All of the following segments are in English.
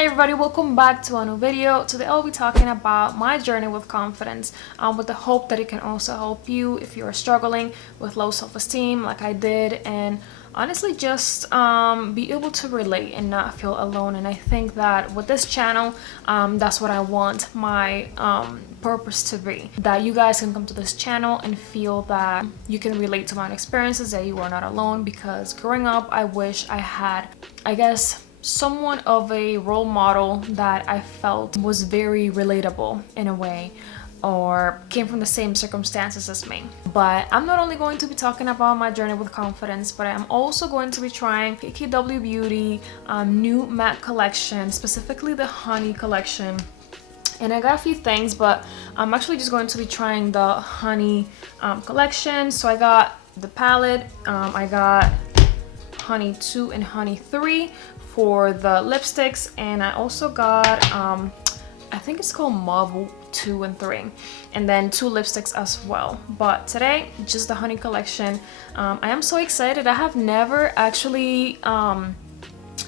Hi everybody, welcome back to a new video. Today I'll be talking about my journey with confidence, with the hope that it can also help you if you're struggling with low self-esteem like I did, and honestly just be able to relate and not feel alone. And I think that with this channel, that's what I want my purpose to be, that you guys can come to this channel and feel that you can relate to my experiences, that you are not alone. Because growing up, I wish I had, I guess, somewhat of a role model that I felt was very relatable in a way, or came from the same circumstances as me. But I'm not only going to be talking about my journey with confidence, but I'm also going to be trying KKW Beauty new matte collection, specifically the Honey collection. And I got a few things, but I'm actually just going to be trying the Honey collection. So I got the palette, I got Honey 2 and Honey 3 for the lipsticks, and I also got I think it's called Mauve 2 and 3, and then 2 lipsticks as well. But today, just the Honey collection. I am so excited. I have never actually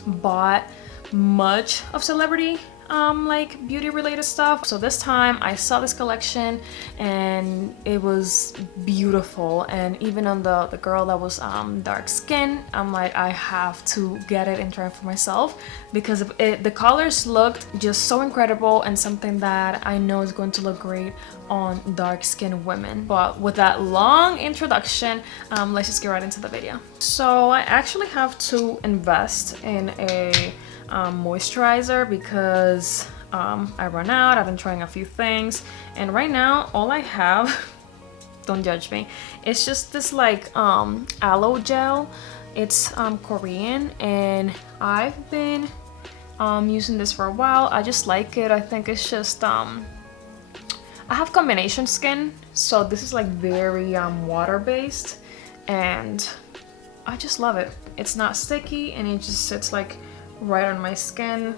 bought much of celebrity like beauty related stuff, so this time I saw this collection and it was beautiful. And even on the girl that was dark skin, I'm like, I have to get it and try it for myself, because the colors looked just so incredible and something that I know is going to look great on dark skinned women. But with that long introduction, let's just get right into the video. So I actually have to invest in a moisturizer because I run out. I've been trying a few things, and right now all I have don't judge me, it's just this like aloe gel. It's Korean, and I've been using this for a while. I just like it. I think it's just I have combination skin, so this is like very water based, and I just love it. It's not sticky and it just sits like right on my skin.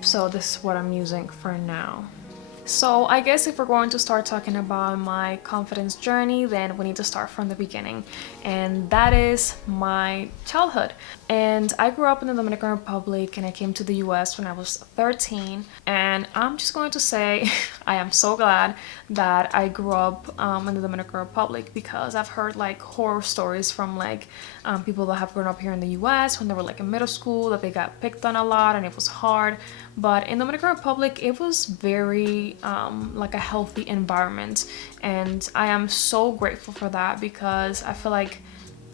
So this is what I'm using for now. So I guess if we're going to start talking about my confidence journey, then we need to start from the beginning, and that is my childhood. And I grew up in the Dominican Republic, and I came to the US when I was 13. And I'm just going to say I am so glad that I grew up in the Dominican Republic, because I've heard like horror stories from like people that have grown up here in the US when they were like in middle school, that they got picked on a lot and it was hard. But in the Dominican Republic, it was very like a healthy environment, and I am so grateful for that, because I feel like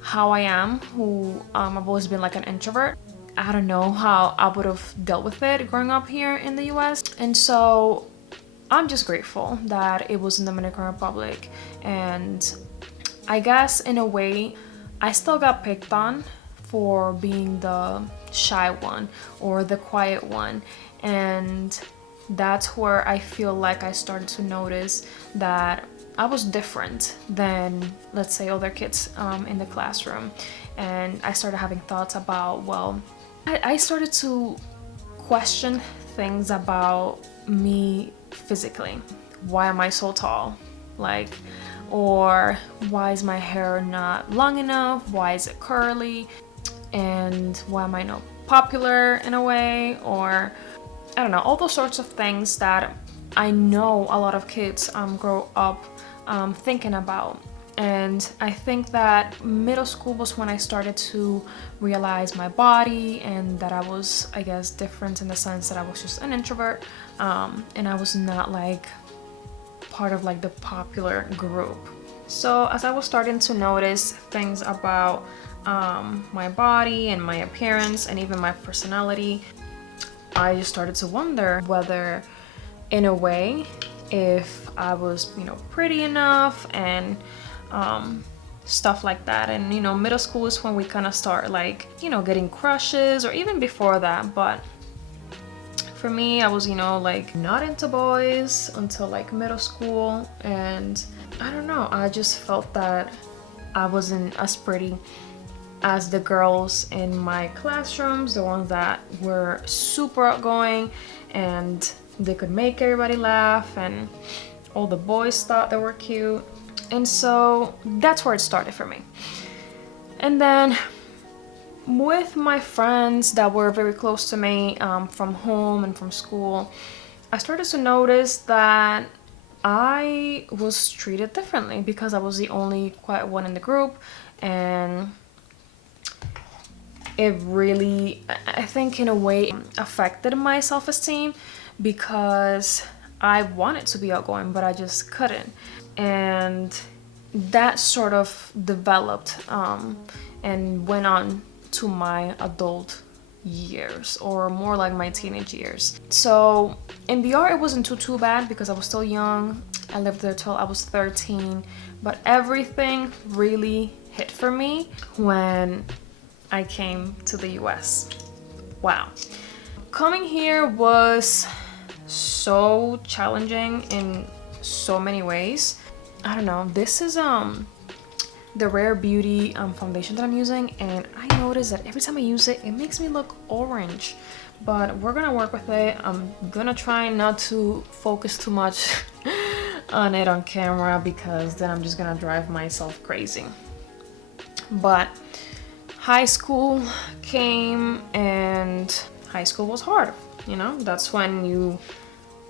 how I am, who I've always been like an introvert, I don't know how I would have dealt with it growing up here in the US. And so I'm just grateful that it was in the Dominican Republic. And I guess in a way I still got picked on for being the shy one or the quiet one, and that's where I feel like I started to notice that I was different than, let's say, other kids in the classroom. And I started having thoughts about, well, I started to question things about me physically. Why am I so tall? Like, or why is my hair not long enough? Why is it curly? And why am I not popular in a way? Or I don't know, all those sorts of things that I know a lot of kids grow up thinking about. And I think that middle school was when I started to realize my body, and that I was, I guess, different in the sense that I was just an introvert, and I was not like part of like the popular group. So as I was starting to notice things about my body and my appearance and even my personality, I just started to wonder whether, in a way, if I was, pretty enough, and stuff like that. And middle school is when we kind of start like, getting crushes, or even before that. But for me, I was, like not into boys until like middle school. And I don't know, I just felt that I wasn't as pretty as the girls in my classrooms, the ones that were super outgoing and they could make everybody laugh, and all the boys thought they were cute. And so that's where it started for me. And then with my friends that were very close to me, from home and from school, I started to notice that I was treated differently because I was the only quiet one in the group, and it really, I think, in a way affected my self-esteem because I wanted to be outgoing, but I just couldn't. And that sort of developed, and went on to my adult years, or more like my teenage years. So in VR, it wasn't too bad because I was still young. I lived there till I was 13, but everything really hit for me when I came to the US. Wow. Coming here was so challenging in so many ways. I don't know. This is the Rare Beauty foundation that I'm using, and I noticed that every time I use it, it makes me look orange. But we're gonna work with it. I'm gonna try not to focus too much on it on camera because then I'm just gonna drive myself crazy. But high school came, and high school was hard. You know, that's when you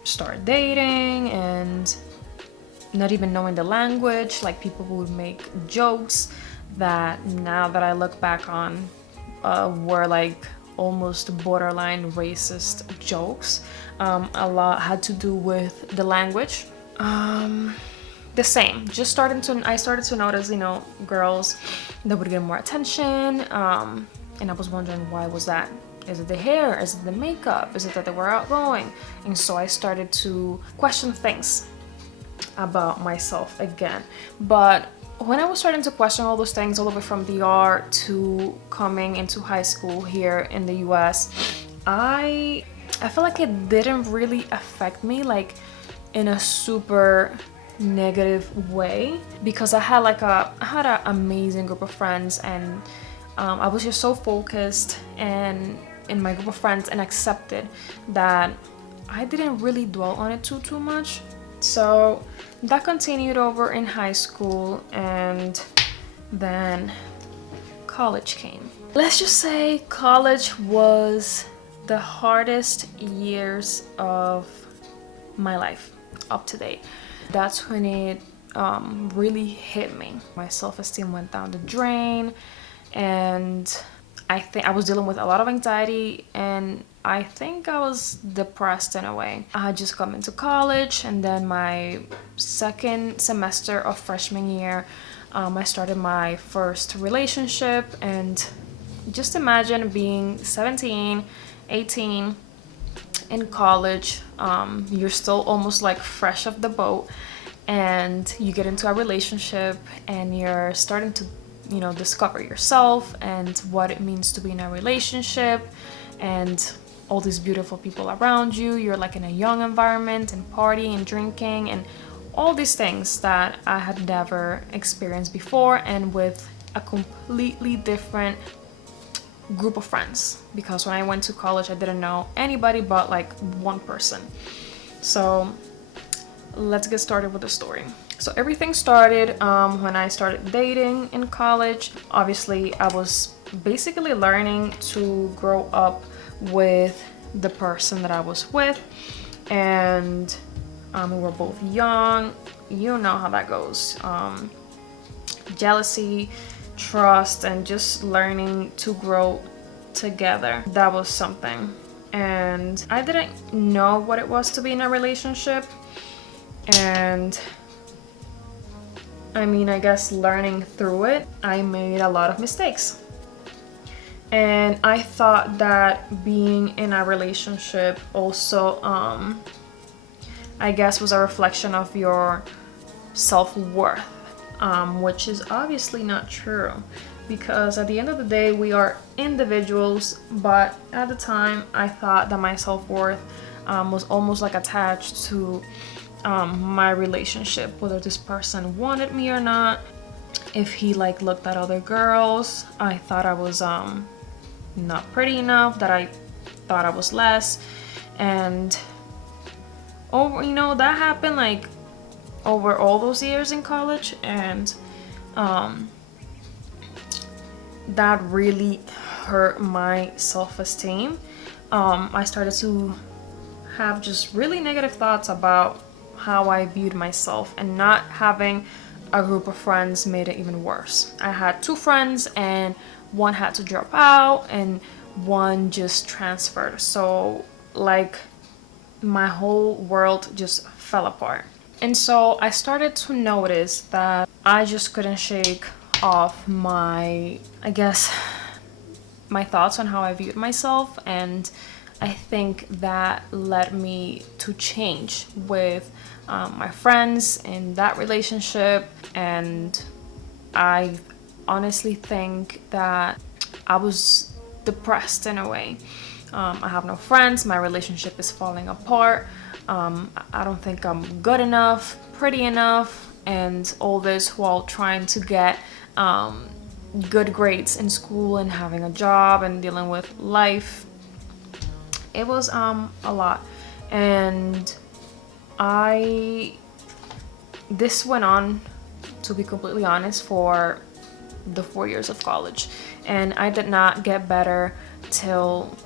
start dating and not even knowing the language. Like, people would make jokes that now that I look back on, were like almost borderline racist jokes. A lot had to do with the language. The same, I started to notice, girls that would get more attention, and I was wondering, why was that? Is it the hair? Is it the makeup? Is it that they were outgoing? And so I started to question things about myself again. But when I was starting to question all those things, all the way from DR to coming into high school here in the US, I feel like it didn't really affect me like in a super negative way, because I had an amazing group of friends, and I was just so focused and in my group of friends, and accepted that I didn't really dwell on it too much. So that continued over in high school, and then college came. Let's just say college was the hardest years of my life up to date. That's when it really hit me. My self-esteem went down the drain, and I think I was dealing with a lot of anxiety, and I think I was depressed in a way. I had just come into college, and then my second semester of freshman year, I started my first relationship. And just imagine being 17, 18 in college. You're still almost like fresh off the boat, and you get into a relationship, and you're starting to discover yourself and what it means to be in a relationship, and all these beautiful people around you. You're like in a young environment, and partying and drinking and all these things that I had never experienced before, and with a completely different group of friends, because when I went to college, I didn't know anybody but like one person. So let's get started with the story. So everything started when I started dating in college. Obviously, I was basically learning to grow up with the person that I was with, and we were both young. You know how that goes. Jealousy, trust, and just learning to grow together. That was something. And I didn't know what it was to be in a relationship. And I guess learning through it, I made a lot of mistakes. And I thought that being in a relationship also, I guess, was a reflection of your self-worth, which is obviously not true, because at the end of the day, we are individuals. But at the time, I thought that my self-worth was almost like attached to my relationship, whether this person wanted me or not. If he looked at other girls, I thought I was not pretty enough, that I thought I was less. And that happened over all those years in college, and that really hurt my self-esteem. I started to have just really negative thoughts about how I viewed myself, and not having a group of friends made it even worse. I had 2 friends, and one had to drop out and one just transferred. So like my whole world just fell apart. And so I started to notice that I just couldn't shake off my, I guess, my thoughts on how I viewed myself. And I think that led me to change with my friends in that relationship. And I honestly think that I was depressed in a way. I have no friends, my relationship is falling apart. I don't think I'm good enough, pretty enough, and all this while trying to get good grades in school and having a job and dealing with life. It was a lot. And this went on, to be completely honest, for the 4 years of college, and I did not get better till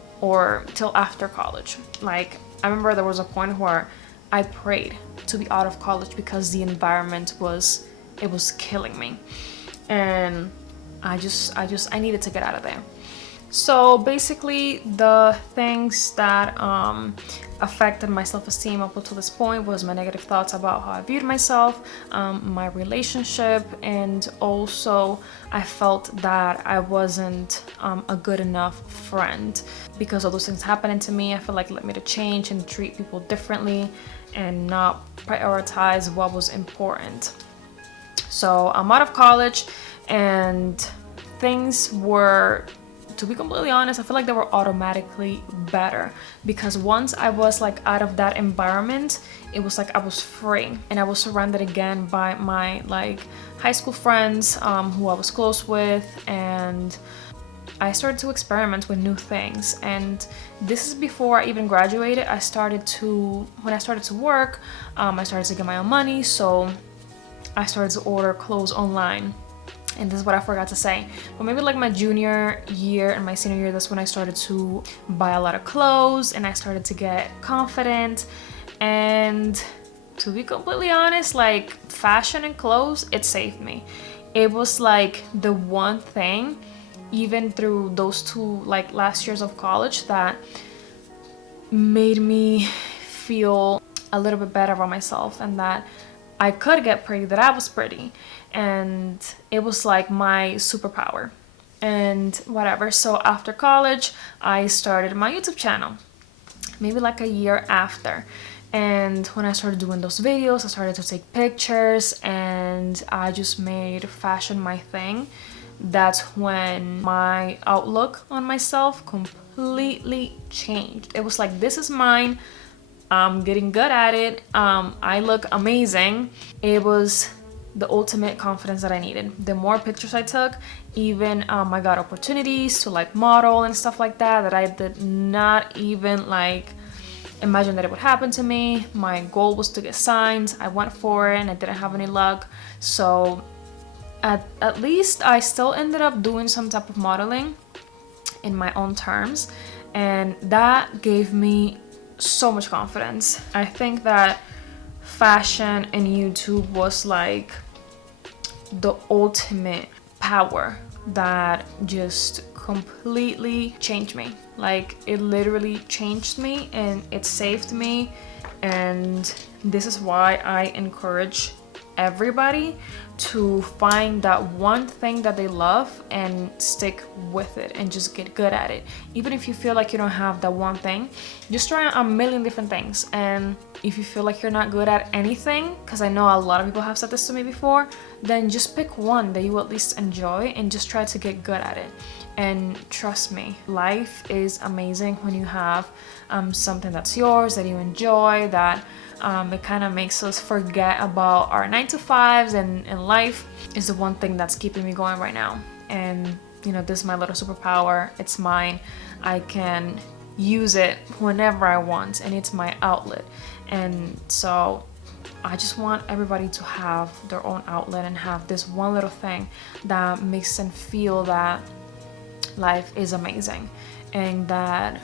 after college. Like, I remember there was a point where I prayed to be out of college because the environment was killing me, and I needed to get out of there. So basically, the things that affected my self-esteem up until this point was my negative thoughts about how I viewed myself, my relationship, and also I felt that I wasn't a good enough friend. Because all those things happening to me, I feel like it led me to change and treat people differently and not prioritize what was important. So I'm out of college, and things were, to be completely honest, I feel like they were automatically better, because once I was like out of that environment, it was like I was free, and I was surrounded again by my like high school friends who I was close with, and I started to experiment with new things. And this is before I even graduated. When I started to work, I started to get my own money, so I started to order clothes online. And this is what I forgot to say, but maybe like my junior year and my senior year, that's when I started to buy a lot of clothes and I started to get confident. And to be completely honest, like fashion and clothes, it saved me. It was like the one thing, even through those 2 like last years of college, that made me feel a little bit better about myself, and that I could get pretty, that I was pretty. And it was like my superpower and whatever. So after college, I started my YouTube channel, maybe like a year after. And when I started doing those videos, I started to take pictures, and I just made fashion my thing. That's when my outlook on myself completely changed. It was like, this is mine. I'm getting good at it. I look amazing. It was the ultimate confidence that I needed. The more pictures I took, even I got opportunities to like model and stuff like that I did not even like imagine that it would happen to me. My goal was to get signed. I went for it and I didn't have any luck. So at least I still ended up doing some type of modeling in my own terms, and that gave me so much confidence. I think that fashion and YouTube was like the ultimate power that just completely changed me. Like, it literally changed me and it saved me. And this is why I encourage everybody to find that one thing that they love and stick with it and just get good at it. Even if you feel like you don't have that one thing, just try a million different things. And if you feel like you're not good at anything, because I know a lot of people have said this to me before, then just pick one that you at least enjoy and just try to get good at it. And trust me, life is amazing when you have something that's yours, that you enjoy, that it kind of makes us forget about our 9-to-5s, and life is the one thing that's keeping me going right now. And you know, this is my little superpower. It's mine. I can use it whenever I want, and it's my outlet. And so I just want everybody to have their own outlet and have this one little thing that makes them feel that life is amazing and that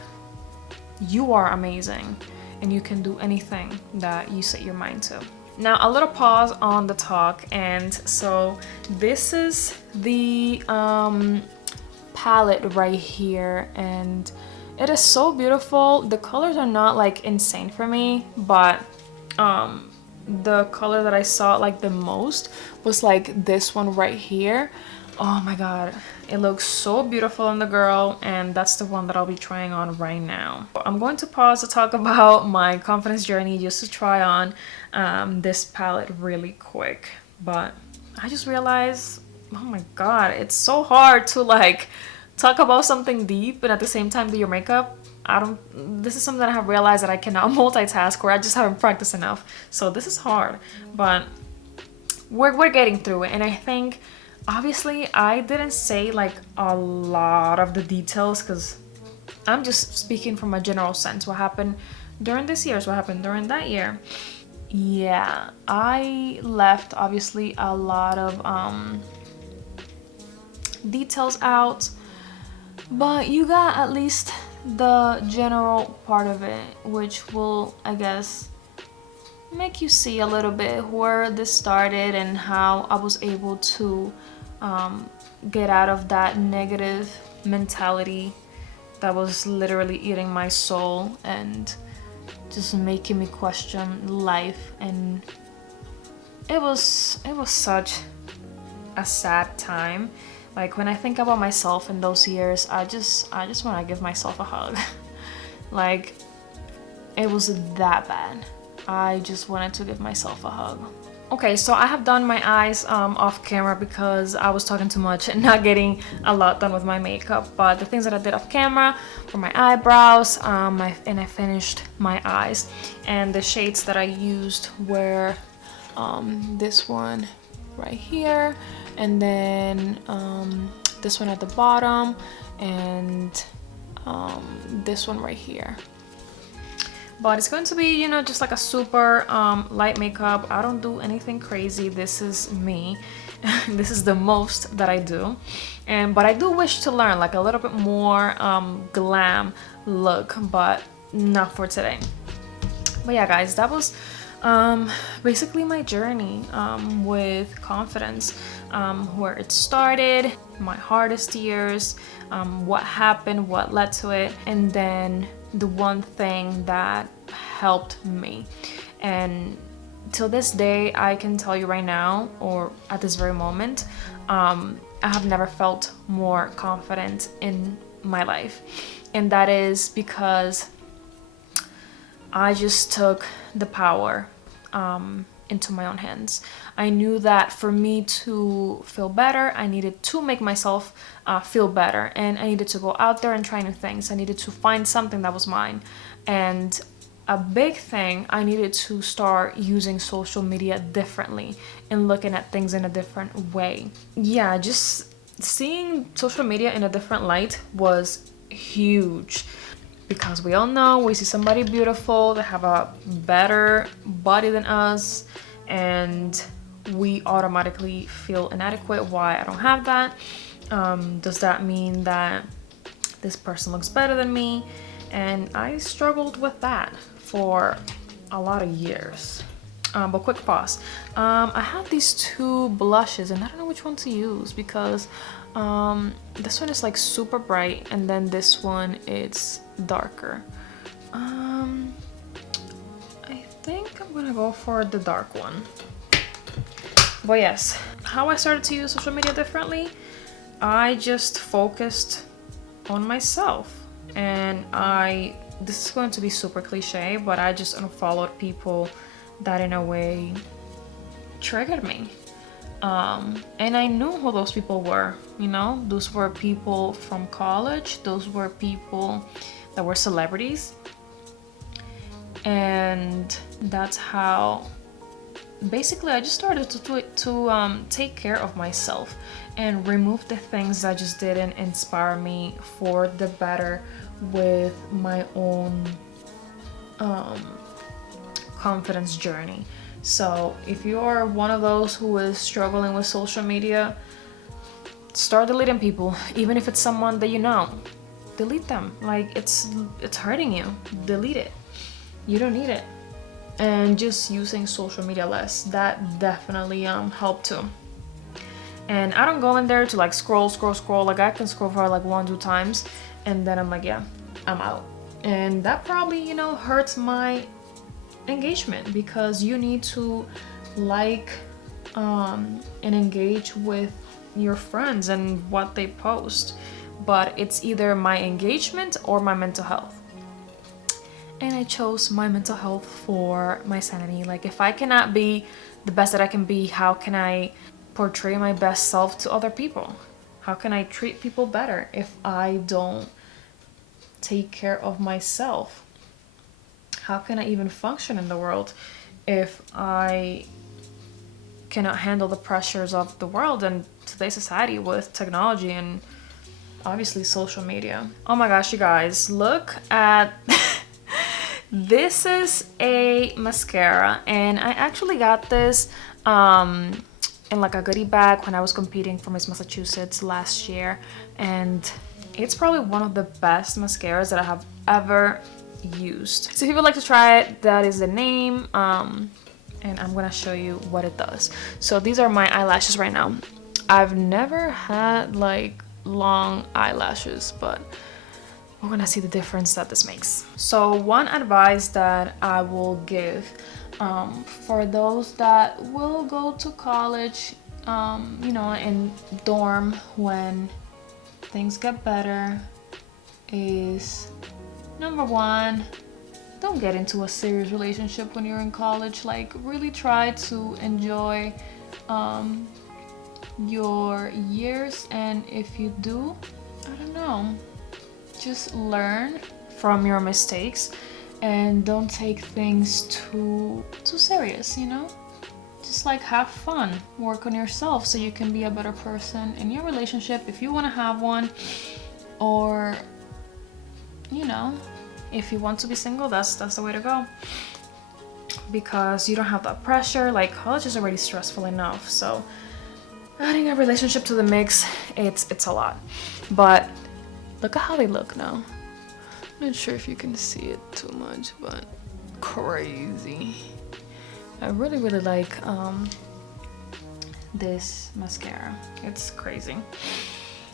you are amazing and you can do anything that you set your mind to. Now, a little pause on the talk, and so this is the palette right here, and it is so beautiful. The colors are not like insane for me, but the color that I saw like the most was like this one right here. Oh my god, it looks so beautiful on the girl, and that's the one that I'll be trying on right now. I'm going to pause to talk about my confidence journey just to try on this palette really quick, but I just realized, oh my god, it's so hard to like talk about something deep and at the same time do your makeup. This is something that I have realized that I cannot multitask, or I just haven't practiced enough. So this is hard, but we're getting through it. And I think, obviously, I didn't say like a lot of the details because I'm just speaking from a general sense. What happened during this year is what happened during that year. Yeah, I left obviously a lot of details out, but you got at least the general part of it, which will, I guess, make you see a little bit where this started and how I was able to get out of that negative mentality that was literally eating my soul and just making me question life. And it was such a sad time. Like, when I think about myself in those years, I just want to give myself a hug. Like, it was that bad. I just wanted to give myself a hug. Okay, so I have done my eyes off camera because I was talking too much and not getting a lot done with my makeup. But the things that I did off camera were my eyebrows, and I finished my eyes. And the shades that I used were this one right here, and then this one at the bottom, and this one right here. But it's going to be, you know, just like a super light makeup. I don't do anything crazy. This is me. This is the most that I do. But I do wish to learn like a little bit more glam look, but not for today. But yeah, guys, that was basically my journey with confidence, where it started, my hardest years, what happened, what led to it, and then the one thing that helped me. And till this day, I can tell you right now, or at this very moment, I have never felt more confident in my life. And that is because I just took the power into my own hands. I knew that for me to feel better, I needed to make myself feel better, and I needed to go out there and try new things. I needed to find something that was mine. And a big thing, I needed to start using social media differently and looking at things in a different way. Yeah, just seeing social media in a different light was huge. Because we all know, we see somebody beautiful, they have a better body than us, and we automatically feel inadequate. Why I don't have that? Does that mean that this person looks better than me? And I struggled with that for a lot of years. But quick pause. I have these two blushes and I don't know which one to use because this one is like super bright and then this one it's darker. I think I'm gonna go for the dark one. But yes, how I started to use social media differently, I just focused on myself, and this is going to be super cliche, but I just unfollowed people that in a way triggered me. And I knew who those people were, you know, those were people from college, those were people that were celebrities. And that's how basically I just started to take care of myself and remove the things that just didn't inspire me for the better with my own confidence journey. So if you are one of those who is struggling with social media, start deleting people, even if it's someone that you know. Delete them. Like, it's hurting you. Delete it. You don't need it. And just using social media less, that definitely helped too. And I don't go in there to like scroll. Like, I can scroll for like 1-2 times and then I'm like, yeah, I'm out. And that probably, you know, hurts my engagement, because you need to like and engage with your friends and what they post. But it's either my engagement or my mental health. And I chose my mental health for my sanity. Like, if I cannot be the best that I can be, how can I portray my best self to other people? How can I treat people better if I don't take care of myself? How can I even function in the world if I cannot handle the pressures of the world and today's society with technology and obviously social media? Oh my gosh, you guys, look at this is a mascara, and I actually got this in like a goodie bag when I was competing for Miss Massachusetts last year, and it's probably one of the best mascaras that I have ever used. So if you would like to try it, that is the name, and I'm gonna show you what it does. So these are my eyelashes right now. I've never had like long eyelashes, but we're gonna see the difference that this makes. So one advice that I will give for those that will go to college, you know, in dorm when things get better, is number one, don't get into a serious relationship when you're in college. Like, really try to enjoy your years, and if you do, I don't know, just learn from your mistakes and don't take things too serious, you know? Just like have fun, work on yourself so you can be a better person in your relationship if you want to have one, or, you know, if you want to be single, that's the way to go, because you don't have that pressure. Like, college is already stressful enough, so adding a relationship to the mix, it's a lot. But look at how they look now. Not sure if you can see it too much, but crazy. I really like this mascara. It's crazy.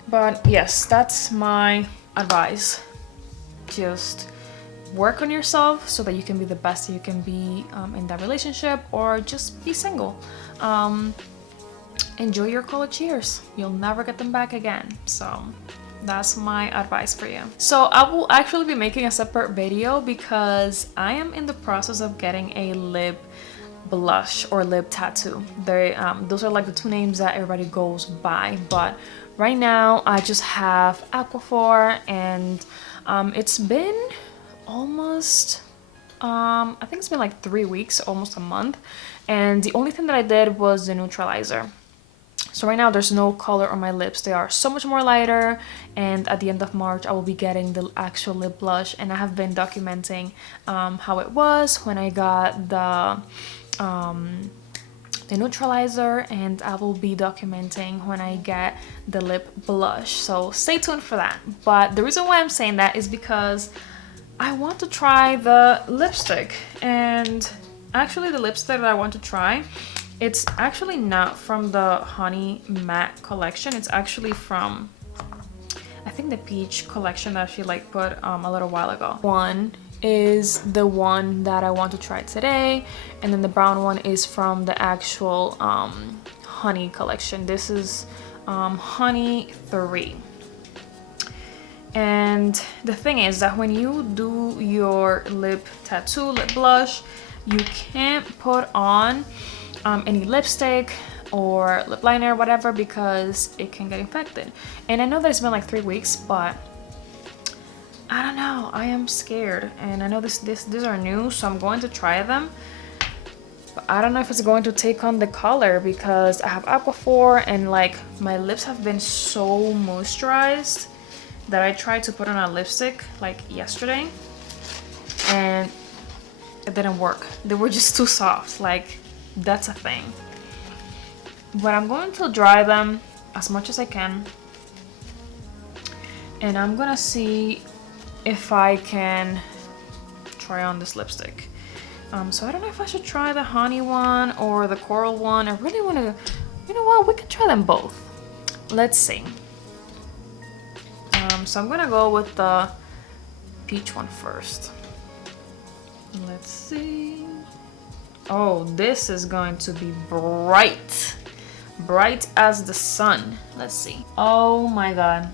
But yes, that's my advice. Just work on yourself so that you can be the best that you can be in that relationship, or just be single. Enjoy your college years. You'll never get them back again. So that's my advice for you. So I will actually be making a separate video because I am in the process of getting a lip blush or lip tattoo. Those are like the two names that everybody goes by, but right now I just have Aquaphor, and it's been almost I think it's been like 3 weeks, almost a month, and the only thing that I did was the neutralizer. So right now there's no color on my lips. They are so much more lighter, and at the end of March I will be getting the actual lip blush, and I have been documenting how it was when I got the neutralizer, and I will be documenting when I get the lip blush. So stay tuned for that. But the reason why I'm saying that is because I want to try the lipstick, and actually the lipstick that I want to try, it's actually not from the Honey Matte collection. It's actually from, I think, the Peach collection that she like put a little while ago. One is the one that I want to try today, and then the brown one is from the actual Honey collection. This is Honey 3. And the thing is that when you do your lip tattoo, lip blush, you can't put on any lipstick or lip liner or whatever, because it can get infected. And I know that it's been like 3 weeks, but I don't know, I am scared. And I know these are new, so I'm going to try them, but I don't know if it's going to take on the color, because I have Aquaphor, and like my lips have been so moisturized that I tried to put on a lipstick like yesterday and it didn't work. They were just too soft. Like, that's a thing. But I'm going to dry them as much as I can. And I'm gonna see if I can try on this lipstick. So I don't know if I should try the honey one or the coral one. I really want to, you know what, we can try them both. Let's see. So I'm gonna go with the peach one first. Let's see. Oh, this is going to be bright. Bright as the sun. Let's see. Oh my god.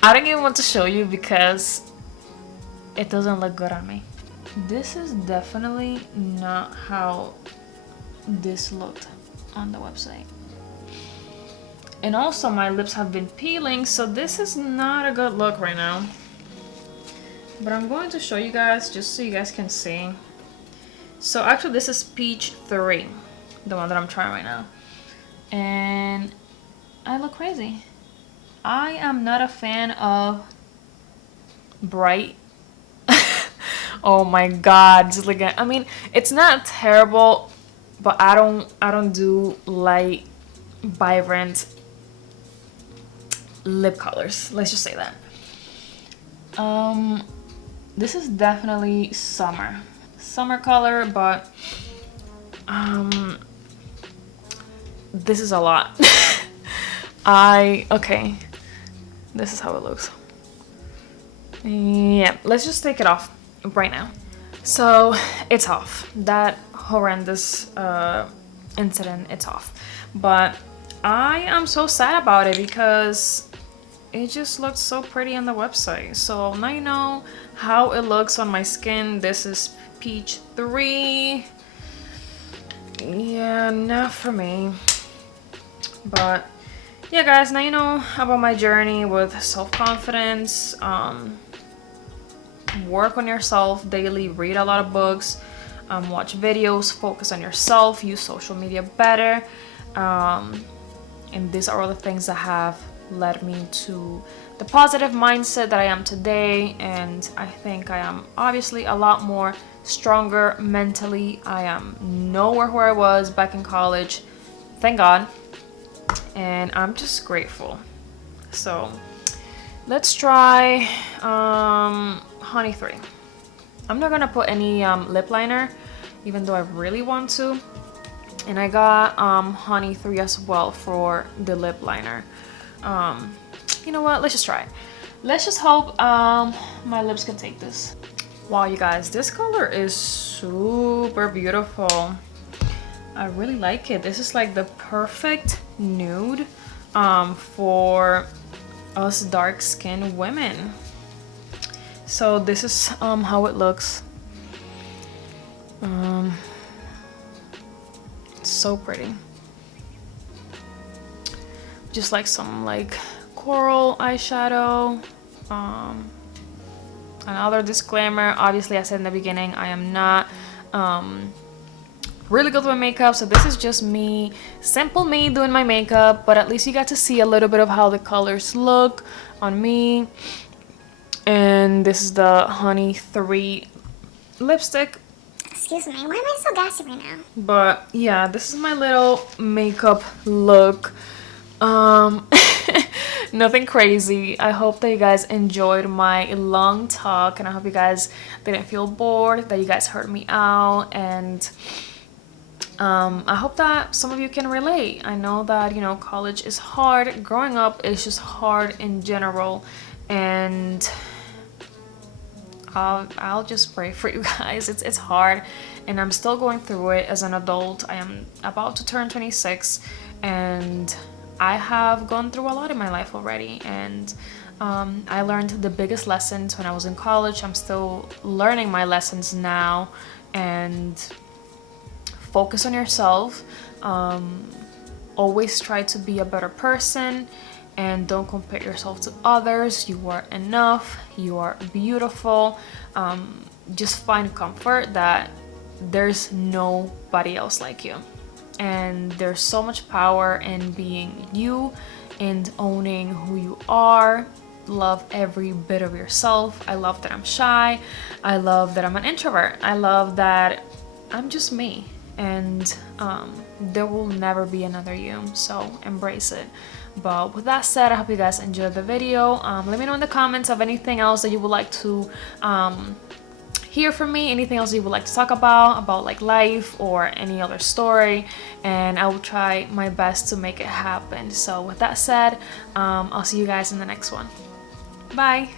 I don't even want to show you because it doesn't look good on me. This is definitely not how this looked on the website. And also my lips have been peeling, so this is not a good look right now. But I'm going to show you guys just so you guys can see. So actually this is Peach 3, the one that I'm trying right now. And I look crazy. I am not a fan of bright. Oh my god, just look at, I mean, it's not terrible, but I don't do light, vibrant lip colors. Let's just say that. This is definitely summer color, but this is a lot. Okay, this is how it looks. Yeah, let's just take it off right now. So it's off. That horrendous incident, it's off. But I am so sad about it because it just looked so pretty on the website. So now you know how it looks on my skin. This is Peach 3. Yeah, not for me. But yeah, guys, now you know about my journey with self-confidence. Work on yourself daily, read a lot of books, watch videos, focus on yourself, use social media better. And these are all the things that have led me to the positive mindset that I am today. And I think I am obviously a lot more stronger mentally. I am nowhere where I was back in college, thank God. And I'm just grateful. So let's try Honey 3. I'm not gonna put any lip liner, even though I really want to. And I got Honey 3 as well for the lip liner. You know what, let's just try it. Let's just hope my lips can take this. Wow, you guys, this color is super beautiful. I really like it. This is like the perfect nude for us dark-skinned women. So this is how it looks. It's so pretty. Just like some like coral eyeshadow. Another disclaimer, obviously I said in the beginning, I am not really good with makeup, so this is just me, simple me doing my makeup, but at least you got to see a little bit of how the colors look on me. And this is the Honey 3 lipstick. Excuse me, why am I so gassy right now? But yeah, this is my little makeup look. Nothing crazy. I hope that you guys enjoyed my long talk, and I hope you guys didn't feel bored, that you guys heard me out, and I hope that some of you can relate. I know that, you know, college is hard. Growing up is just hard in general, and I'll just pray for you guys. It's hard, and I'm still going through it as an adult. I am about to turn 26, and I have gone through a lot in my life already, and I learned the biggest lessons when I was in college. I'm still learning my lessons now, and focus on yourself. Always try to be a better person, and don't compare yourself to others. You are enough. You are beautiful. Just find comfort that there's nobody else like you. And there's so much power in being you and owning who you are. Love every bit of yourself. I love that I'm shy. I love that I'm an introvert. I love that I'm just me. and there will never be another you, so embrace it. But with that said, I hope you guys enjoyed the video. Let me know in the comments of anything else that you would like to hear from me, anything else you would like to talk about like life or any other story, and I will try my best to make it happen. So with that said, I'll see you guys in the next one. Bye.